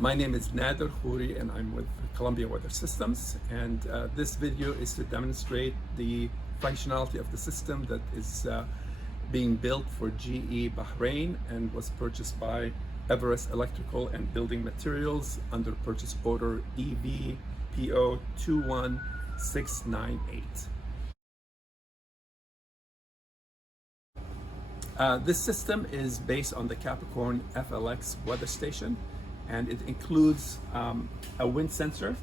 My name is Nader Khouri and I'm with Columbia Weather Systems, and this video is to demonstrate the functionality of the system that is being built for GE Bahrain and was purchased by Everest Electrical and Building Materials under purchase order EVPO 21698. This system is based on the Capricorn FLX Weather Station, and it includes a wind sensor.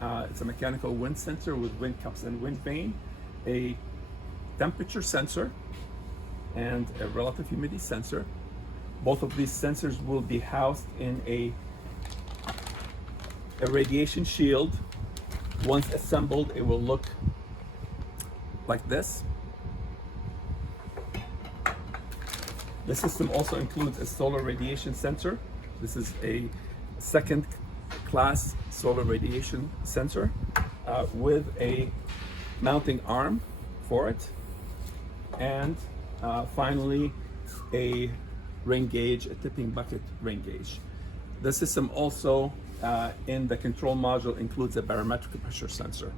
It's a mechanical wind sensor with wind cups and wind vane, a temperature sensor, and a relative humidity sensor. Both of these sensors will be housed in a radiation shield. Once assembled, it will look like this. The system also includes a solar radiation sensor. This is a second class solar radiation sensor with a mounting arm for it. And finally, a rain gauge, a tipping bucket rain gauge. The system also in the control module includes a barometric pressure sensor.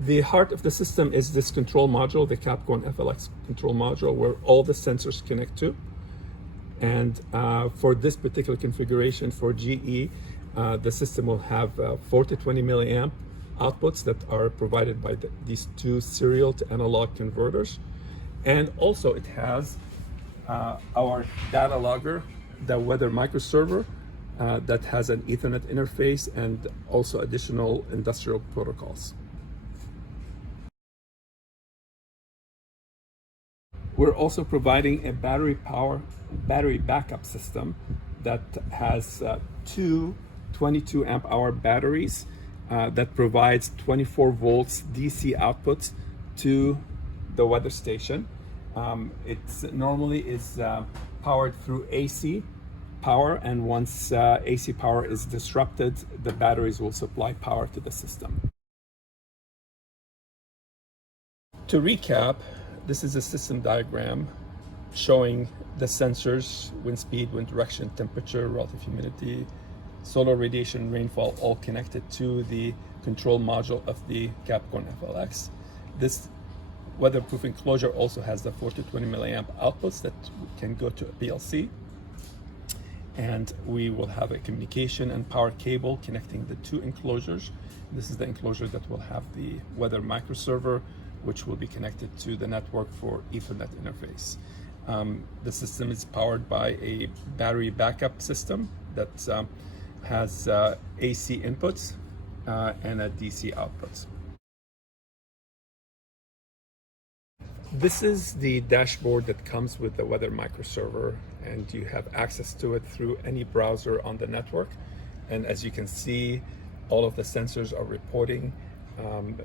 The heart of the system is this control module, the Capricorn FLX control module, where all the sensors connect to. And for this particular configuration for GE, the system will have 4 to 20 milliamp outputs that are provided by these two serial to analog converters. And also it has our data logger, the Weather MicroServer, that has an Ethernet interface and also additional industrial protocols. We're also providing a battery backup system that has two 22 amp hour batteries that provides 24 volts DC outputs to the weather station. It's normally is powered through AC power, and once AC power is disrupted, the batteries will supply power to the system. To recap, this is a system diagram showing the sensors, wind speed, wind direction, temperature, relative humidity, solar radiation, rainfall, all connected to the control module of the Capricorn FLX. This weatherproof enclosure also has the 4 to 20 milliamp outputs that can go to a PLC. And we will have a communication and power cable connecting the two enclosures. This is the enclosure that will have the Weather MicroServer, which will be connected to the network for Ethernet interface. The system is powered by a battery backup system that has AC inputs and a DC outputs. This is the dashboard that comes with the Weather MicroServer, and you have access to it through any browser on the network. And as you can see, all of the sensors are reporting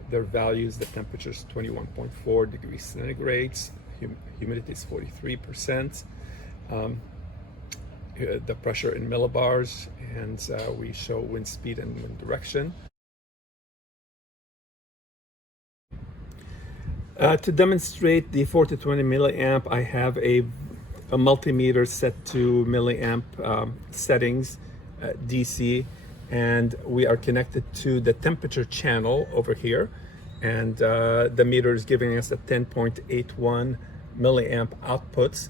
their values. The temperature is 21.4 degrees centigrade, humidity is 43%, the pressure in millibars, and we show wind speed and wind direction. To demonstrate the 4 to 20 milliamp, I have a multimeter set to milliamp settings, DC, and we are connected to the temperature channel over here, and the meter is giving us a 10.81 milliamp outputs.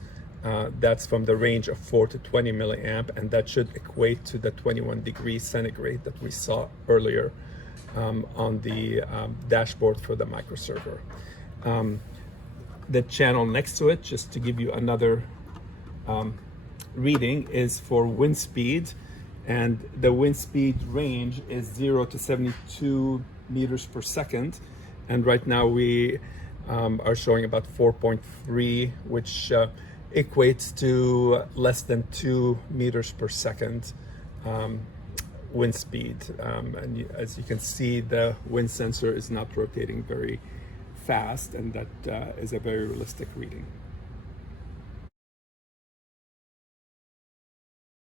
That's from the range of 4 to 20 milliamp, and that should equate to the 21 degrees centigrade that we saw earlier on the dashboard for the microserver. The channel next to it, just to give you another reading, is for wind speed, and the wind speed range is 0 to 72 meters per second, and right now we are showing about 4.3, which equates to less than 2 meters per second wind speed. And as you can see, the wind sensor is not rotating very fast, and that is a very realistic reading.